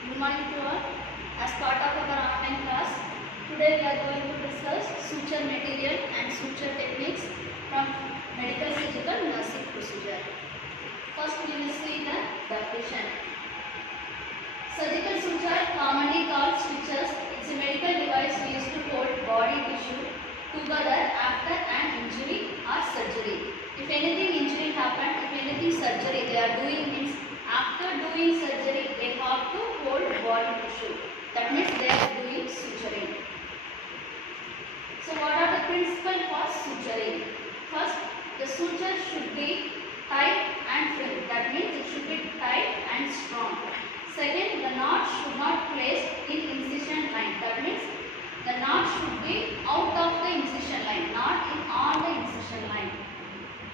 Good morning to all. As part of our online class, today we are going to discuss suture material and suture techniques from medical surgical nursing procedure. First, we will see the definition. Surgical suture, commonly called stitches, is a medical device used to hold body tissue together after an injury or surgery. If anything injury happened, if anything surgery they are doing means after doing surgery they have to hold body tissue. That means they are doing suturing. So what are the principles for suturing? First, the suture should be tight and firm. That means it should be tight and strong. Second, the knot should not place in incision line. That means the knot should be out of the incision line, not in on the incision line.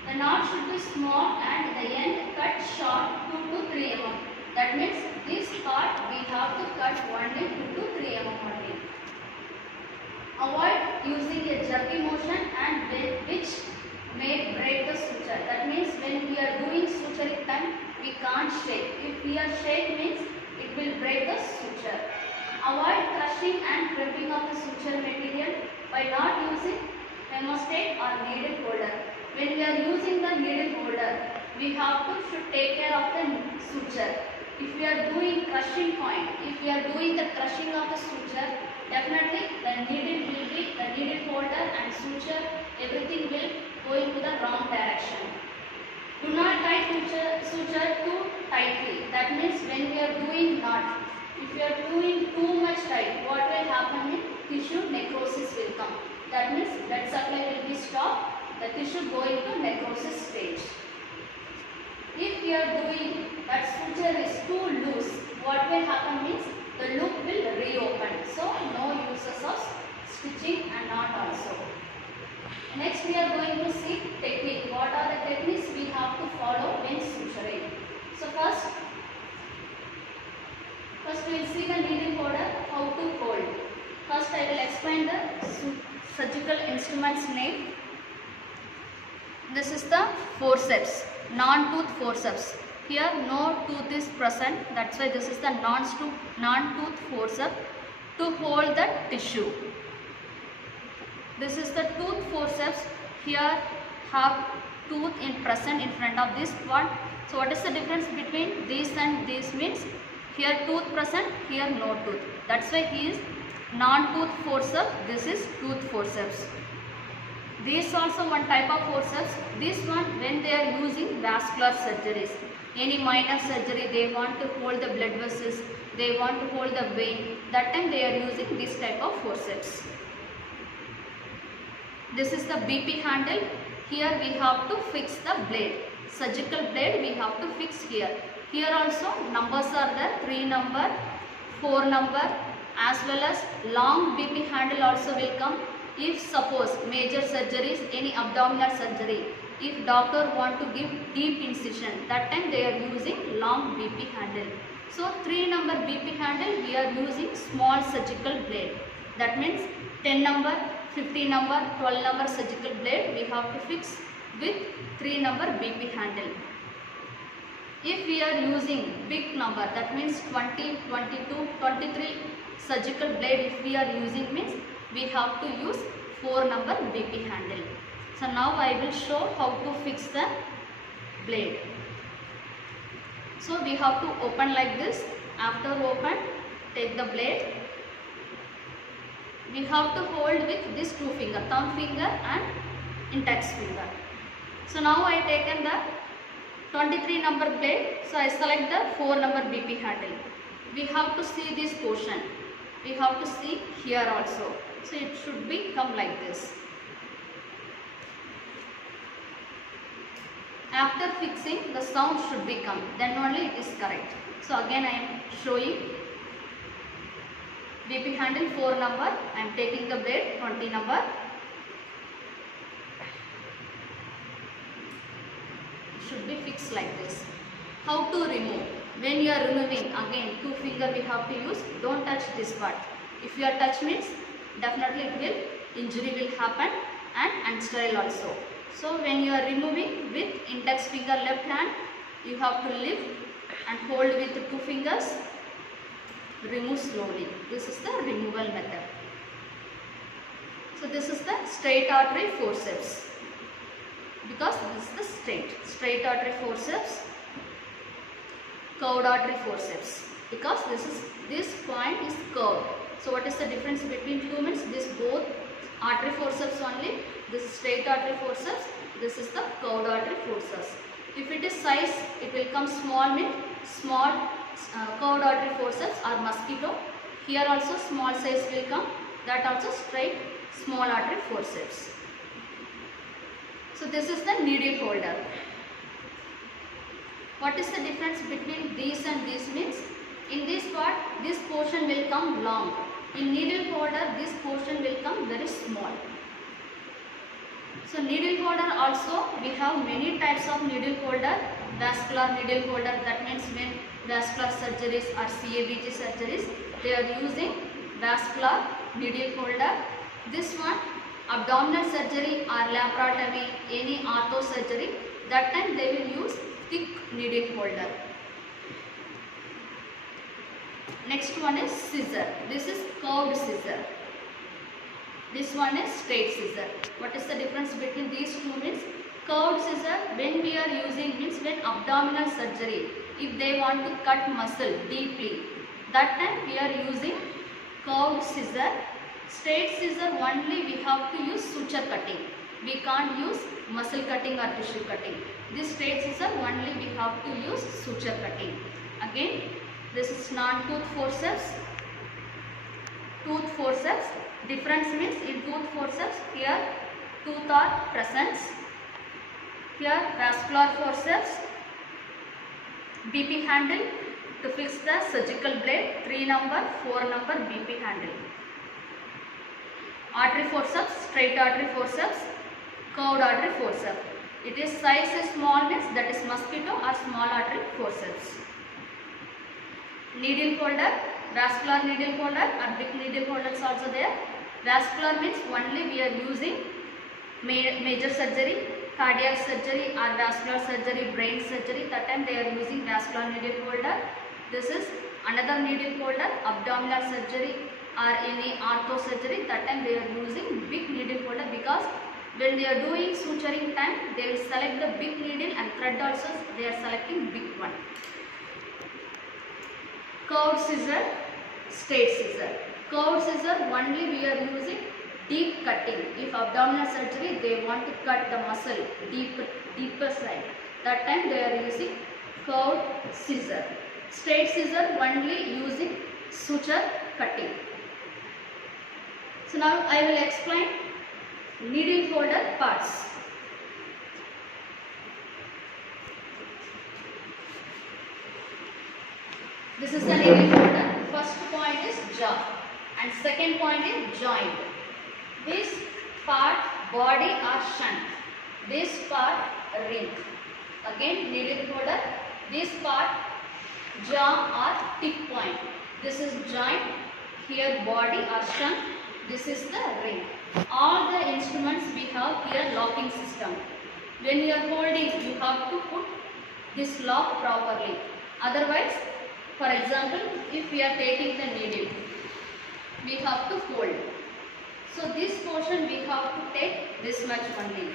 The knot should be small and the end cut short 2 to 3 mm. That means this part we have to cut only 2 to 3 mm only. Avoid using a jerky motion and which may break the suture. That means when we are doing suturing time, we can't shake. If we are shake means it will break the suture. Avoid crushing and crimping of the suture material by not using hemostat or needle holder. When we are using the needle holder, we have to should take care of the suture. If we are doing crushing point, if we are doing the crushing of the suture, definitely the needle holder and suture, everything will go into the wrong direction. Do not tie suture too tightly. That means when we are doing knot, if we are doing too much tight, what will happen is tissue necrosis will come. That means blood supply will be stopped. The tissue go into necrosis stage. If we are doing that suture is too loose, what will happen means the loop will reopen. So no uses of stitching and knot also. Next we are going to see technique. What are the techniques we have to follow when suturing? So first we will see the needle holder, how to hold. First I will explain the surgical instruments name. This is the forceps, non-tooth forceps. Here no tooth is present, that's why this is the non-tooth forceps to hold the tissue. This is the tooth forceps. Here have tooth present in front of this one. So what is the difference between this and this means here tooth present, here no tooth. That's why he is non-tooth forceps, this is tooth forceps. This also one type of forceps. This one when they are using vascular surgeries, any minor surgery, they want to hold the blood vessels, they want to hold the vein, that time they are using this type of forceps. This is the BP handle. Here we have to fix the blade. Surgical blade we have to fix here. Here also numbers are there, 3 number, 4 number, as well as long BP handle also will come. If suppose major surgeries, any abdominal surgery, if doctor want to give deep incision, that time they are using long BP handle. So 3 number BP handle we are using small surgical blade. That means 10 number, 15 number, 12 number surgical blade we have to fix with 3 number BP handle. If we are using big number, that means 20, 22, 23 surgical blade if we are using means we have to use 4 number BP handle. So now I will show how to fix the blade. So we have to open like this. After open, take the blade. We have to hold with this 2 finger, thumb finger and index finger. So now I taken the 23 number blade. So I select the 4 number BP handle. We have to see this portion. We have to see here also. So it should be come like this. After fixing, the sound should be come. Then only it is correct. So again I am showing BP handle 4 number. I am taking the blade 20 number. It should be fixed like this. How to remove? When you are removing, again 2 finger we have to use. Don't touch this part. If you are touch means definitely it will injury will happen and unsterile also. So when you are removing with index finger left hand, you have to lift and hold with 2 fingers remove slowly. This is the removal method. So this is the straight artery forceps, because this is the straight artery forceps, curved artery forceps, because this point is curved. So what is the difference between two means? This both artery forceps only. This is straight artery forceps. This is the curved artery forceps. If it is size, it will come small means small curved artery forceps or mosquito. Here also small size will come. That also straight small artery forceps. So this is the needle holder. What is the difference between these and these means? In this part, this portion will come long. In needle holder, this portion will come very small. So needle holder also, we have many types of needle holder. Vascular needle holder, that means when vascular surgeries or CABG surgeries, they are using vascular needle holder. This one, abdominal surgery or laparotomy, any ortho surgery, that time they will use thick needle holder. Next one is scissor. This is curved scissor. This one is straight scissor. What is the difference between these two means? Curved scissor, when we are using means when abdominal surgery, if they want to cut muscle deeply, that time we are using curved scissor. Straight scissor only we have to use suture cutting. We can't use muscle cutting or tissue cutting. This straight scissor only we have to use suture cutting. Again, this is non-tooth forceps. Tooth forceps. Difference means in tooth forceps, here tooth are present. Here vascular forceps. BP handle to fix the surgical blade. 3 number, 4 number BP handle. Artery forceps, straight artery forceps, curved artery forceps. It is size is small means that is mosquito or small artery forceps. Needle holder, vascular needle holder or big needle holders also there. Vascular means only we are using major surgery, cardiac surgery or vascular surgery, brain surgery. That time they are using vascular needle holder. This is another needle holder, abdominal surgery or any ortho surgery. That time they are using big needle holder, because when they are doing suturing time, they will select the big needle, and thread also they are selecting big one. Curved scissor, straight scissor. Curved scissor only we are using deep cutting. If abdominal surgery they want to cut the muscle deeper side, that time they are using curved scissor. Straight scissor only using suture cutting. So now I will explain needle holder parts. This is the needle holder. First point is jaw and second point is joint. This part body or shunt. This part ring. Again needle holder. This part jaw or tip point. This is joint. Here body or shunt. This is the ring. All the instruments we have here locking system. When you are holding, you have to put this lock properly. Otherwise, for example, if we are taking the needle, we have to hold. So this portion we have to take this much only.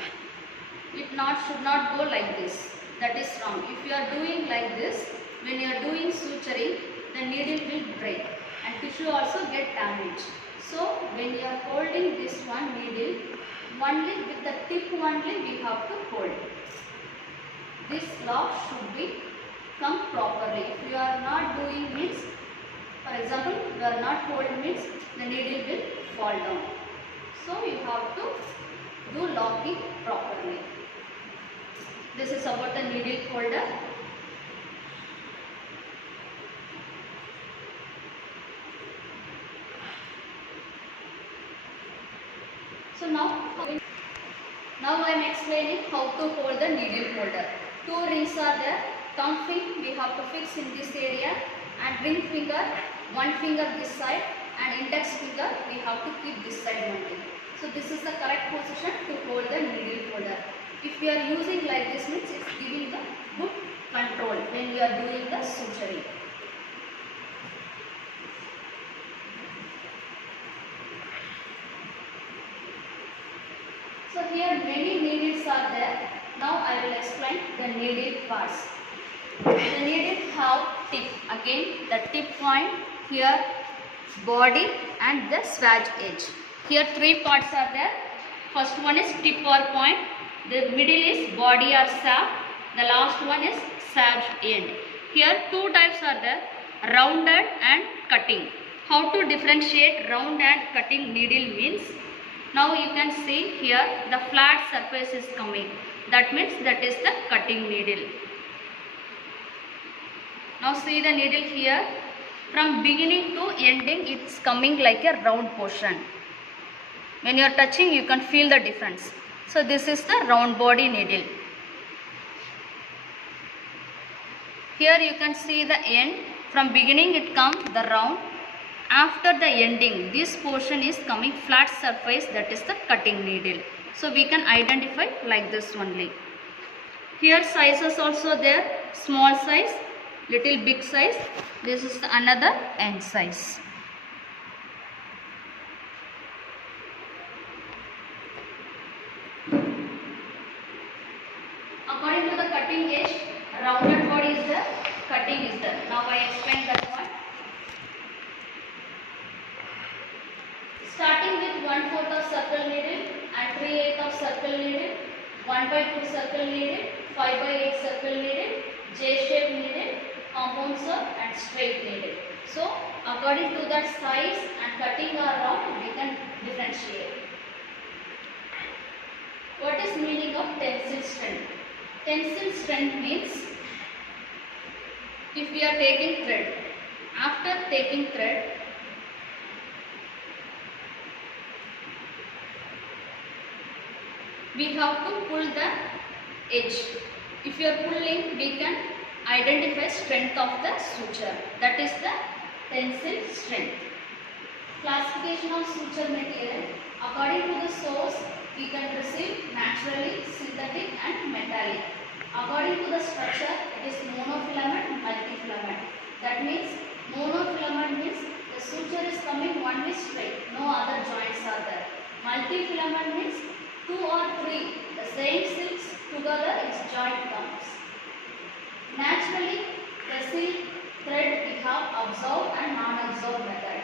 It should not go like this. That is wrong. If you are doing like this, when you are doing suturing, the needle will break and tissue also get damaged. So when you are holding this one needle, only with the tip only we have to hold. This lock should be come properly. If you are not doing means, for example, you are not holding means the needle will fall down. So you have to do locking properly. This is about the needle holder. So now I am explaining how to hold the needle holder. 2 rings are there. Thumb finger we have to fix in this area, and ring finger, one finger this side, and index finger we have to keep this side only. So this is the correct position to hold the needle holder. If we are using like this means it's giving the good control when we are doing the suturing. So here many needles are there. Now I will explain the needle parts. The needle have tip. Again the tip point, here body and the swage edge. Here three parts are there. First one is tip or point. The middle is body or shaft. The last one is swage end. Here two types are there, rounded and cutting. How to differentiate round and cutting needle means, now you can see here the flat surface is coming. That means that is the cutting needle. Now see the needle here. From beginning to ending it's coming like a round portion. When you are touching you can feel the difference. So this is the round body needle. Here you can see the end. From beginning it comes the round. After the ending this portion is coming flat surface, that is the cutting needle. So we can identify like this only. Here sizes also there, small size, little big size. This is another end size. According to the cutting edge, rounded body is there, cutting is there. Now I explain that one. Starting with 1/4 of circle needle and 3/8 of circle needle, 1/2 circle needle, 5/8 circle needle, J-shaped needle, compound serve and straight needle. So according to that size and cutting or round we can differentiate. What is meaning of tensile strength? Tensile strength means if we are taking thread, after taking thread we have to pull the edge. If you are pulling, we can identify strength of the suture. That is the tensile strength. Classification of suture material. According to the source, we can receive naturally, synthetic and metallic. According to the structure, it is monofilament, multifilament. That means monofilament means the suture is coming one way straight, no other joints are there. Multifilament means 2 or 3, the same silks together its joint comes. Naturally, the silk thread we have absorbed and non-absorbed method.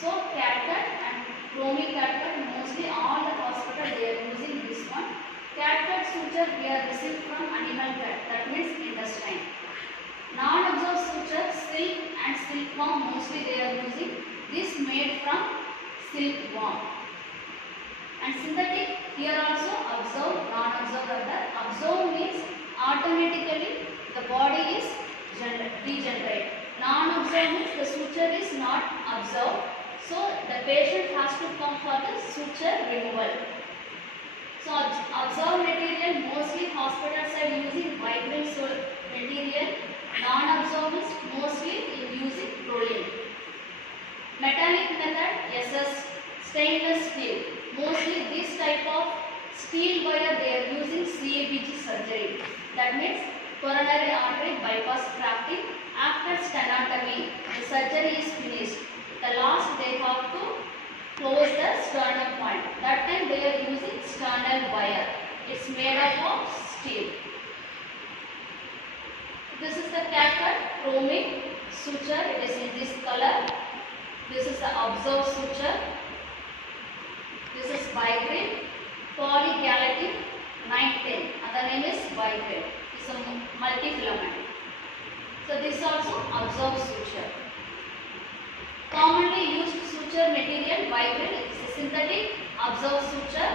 So catgut and chromic catgut, mostly all the hospital they are using this one. Catgut suture we are received from animal cut, that means intestine. Non-absorbed suture, silk and silkworm, mostly they are using this made from silkworm. And synthetic, here also absorb, non-absorb are there. Absorb means automatically the body is regenerate. Non-absorb means the suture is not absorbed. So the patient has to come for the suture removal. So absorbed material, mostly hospitals are using vibrant material. Non-absorbed is mostly using proline. Metallic method, SS, stainless steel. Mostly this type of steel wire they are using CABG surgery. That means coronary artery bypass grafting. After sternotomy, the surgery is finished. The last they have to close the sternum point. That time they are using sternal wire. It's made up of steel. This is the catgut chromic suture. It is in this color. This is the absorbed suture. This is bigrade, polygalactic 910. Other name is bigrade. It's a multifilament. So this is also absorbed suture. Commonly used suture material bigrade is a synthetic absorbed suture.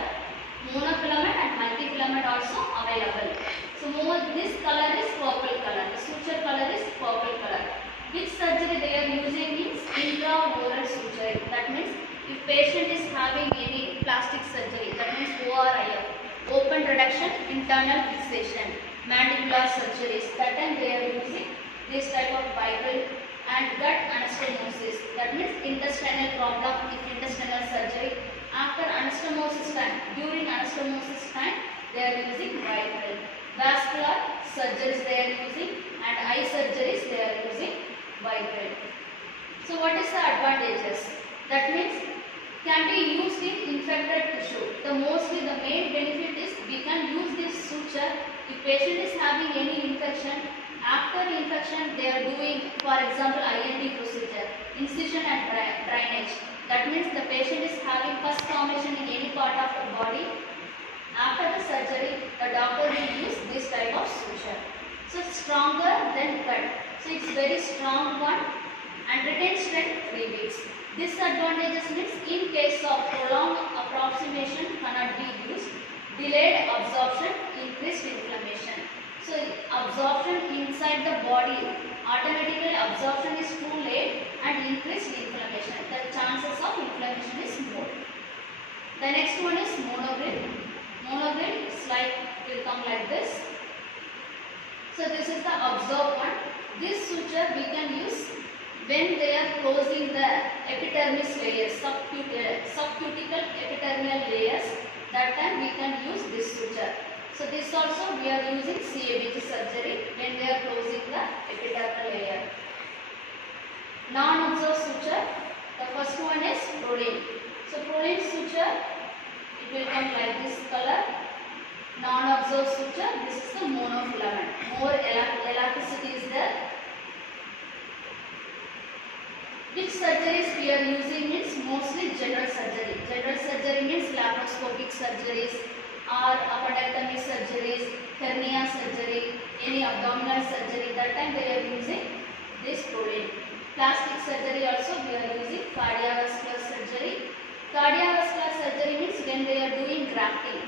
Monofilament and multifilament also available. So this color is purple color. The suture color is purple color. Which surgery they are using is intraoral suture. That means if patient is having any plastic surgery, that means ORIF, open reduction, internal fixation, mandibular surgeries, that time they are using this type of bigrade. And gut anastomosis, that means intestinal problem, if intestinal surgery. After anastomosis time, during anastomosis time, they are using bigrade. Vascular surgeries they are using and eye surgeries they are using bigrade. So what is the advantages? That means can be used in infected tissue. The main benefit is we can use this suture if patient is having any infection. After infection, they are doing, for example, IND procedure, incision and drainage. That means the patient is having pus formation in any part of the body. After the surgery, the doctor will use this type of suture. So it's stronger than cut. So it's very strong one and retains strength 3 weeks. Disadvantages means in case of prolonged approximation cannot be used, delayed absorption, increased inflammation. So absorption inside the body, automatically absorption is too late and increased inflammation. The chances of inflammation is more. The next one is monogrid. Monogrid slide will come like this. So this is the absorbed one. This suture we can use when they are closing the epidermis layers, subcuticle epidermal layers. That time we can use this suture. So this also we are using CABG surgery when they are closing the epidermal layer. Non-absorbed suture. The first one is Prolene. So Prolene suture, it will come like this color. Non-absorbed suture, this is the monofilament. More elasticity is there. Which surgeries we are using means mostly general surgery. General surgery means laparoscopic surgeries or appendectomy surgeries, hernia surgery, any abdominal surgery. That time they are using this Prolene. Plastic surgery also we are using cardiovascular surgery. Cardiovascular surgery means when they are doing grafting.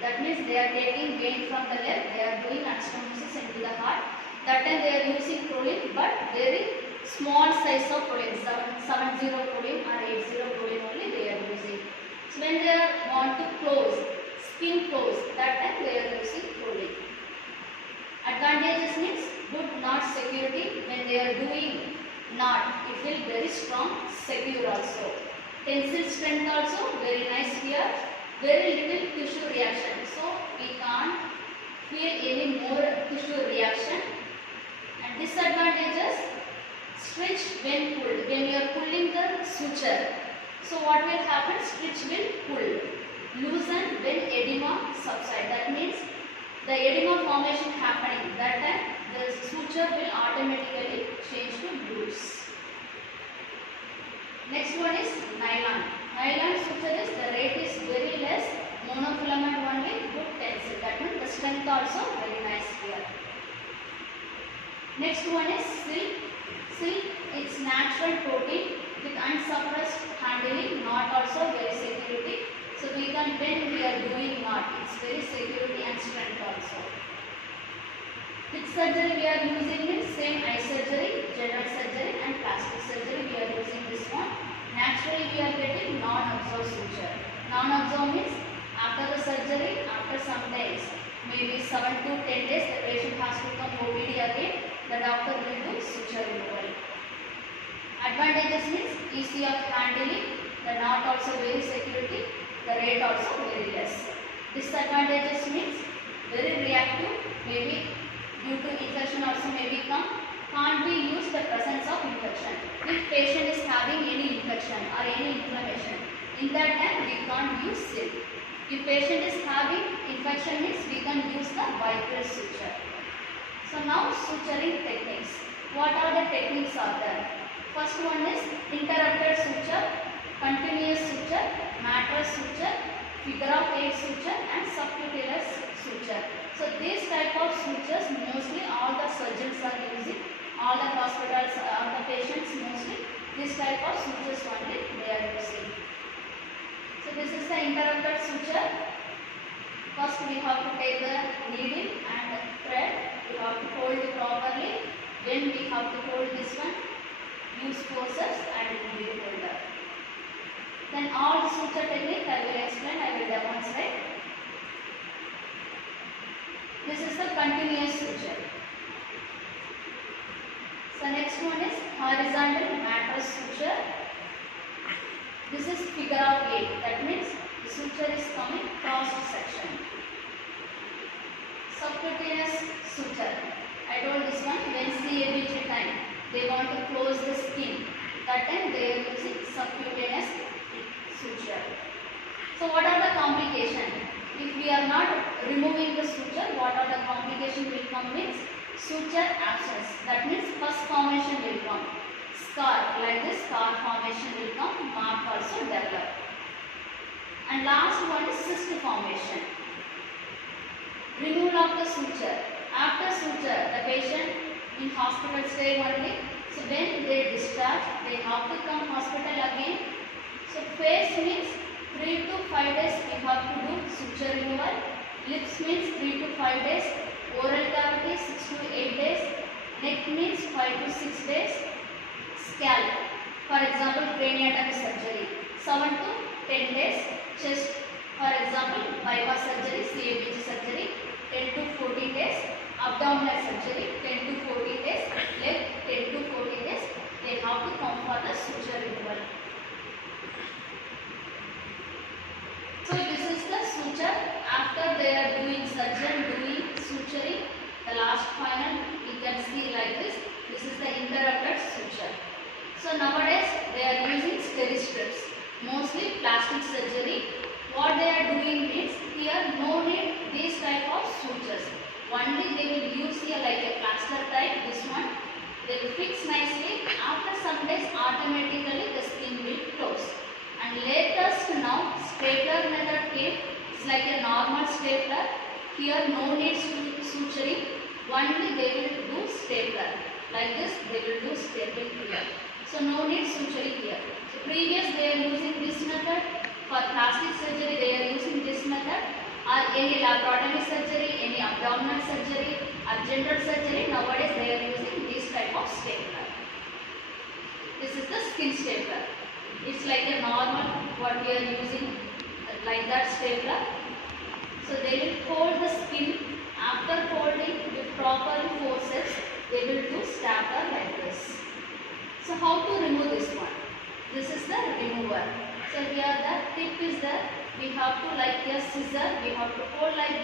That means they are taking vein from the leg, they are doing anastomosis into the heart. That time they are using Prolene, but very small size of Prolene, 70 Prolene or 80 Prolene only they are using. So when they want to close, skin close, that time they are using Prolene. Advantages means good knot security. When they are doing knot, it will very strong, secure also. Tensile strength also very nice here. Very little tissue reaction, so we can't feel any more tissue reaction. And disadvantages, stitch when pulled. When you are pulling the suture, so what will happen? Stitch will pull. Loosen when edema subside. That means the edema formation happening. That time the suture will automatically change to loose. Next one is nylon. Nylon suture is the rate is very less. Monofilament only, good tensile. That means the strength also very nice here. Next one is silk. Silk, it's natural protein with unsuppressed handling, not also very security. So we can, when we are doing knot, it's very security and strength also. Which surgery we are using is same eye surgery, general surgery and plastic surgery we are using this one. Naturally we are getting non-absorbed suture. Non-absorbed means after the surgery, after some days, maybe 7 to 10 days, the patient has to come OPD again, the doctor will do suture removal. Advantages means easy of handling, the knot also very security, the rate also very less. Disadvantages means very reactive, maybe due to infection also may become, can't be used the presence of infection. If patient is having any infection or any inflammation, in that time we can't use silk. If patient is having infection means we can use the Vicryl suture. So now suturing techniques. What are the techniques are there? First one is interrupted suture, continuous suture, mattress suture, figure of 8 suture and subcutaneous suture. So these type of sutures mostly all the surgeons are using, all the hospitals, all the patients mostly this type of sutures only they are using. So this is the interrupted suture. First we have to take the needle and thread, we have to hold it properly. Then we have to hold this one, use forceps and needle holder. Then all suture technique I will explain, I will demonstrate. This is the continuous suture. So next one is horizontal mattress suture. This is figure of 8. That means the suture is coming cross section. Subcutaneous suture. I told this one when CABG time they want to close the skin. That time they are using subcutaneous suture. So what are the complications? If we are not removing the suture, what are the complications will come means suture absence. That means pus formation will come. Scar, like this scar formation will come, mark also develop. And last one is cyst formation. Removal of the suture. After suture, the patient in hospital stay only. So when they discharge, they have to come hospital again. So face means 3 to 5 days we have to do suture removal. Lips means 3 to 5 days. Oral cavity 6 to 8 days. Neck means 5 to 6 days. Scalp, for example, craniotomy surgery 7 to 10 days. Chest, for example, bypass surgery, CABG surgery 10 to 14 days. Abdominal surgery 10 to 14 days. Leg 10 to 14 days. They have to come for the suture removal. So this is the suture. After they are doing surgery, doing suturing, the last final you can see like this. This is the interrupted suture. So nowadays they are using steri-strips. Mostly plastic surgery. What they are doing means here no need these type of sutures. Only they will use here like a plaster type, this one. They will fix nicely. After some days automatically the skin will close. And latest now stapler method came. It's like a normal stapler. Here no need suturing. Only they will do stapler. Like this they will do stapling here. So no need suturing here. So previous they are using this method. For plastic surgery they are using this method. Or any laparotomy surgery, any abdominal surgery, or general surgery, nowadays they are using this type of stapler. This is the skin stapler. It's like a normal what we are using, like that stapler. So they will fold the skin. After folding with proper forces, they will do stapler like this. So how to remove this one? This is the remover. So here the tip is there. We have to like a scissor. We have to hold like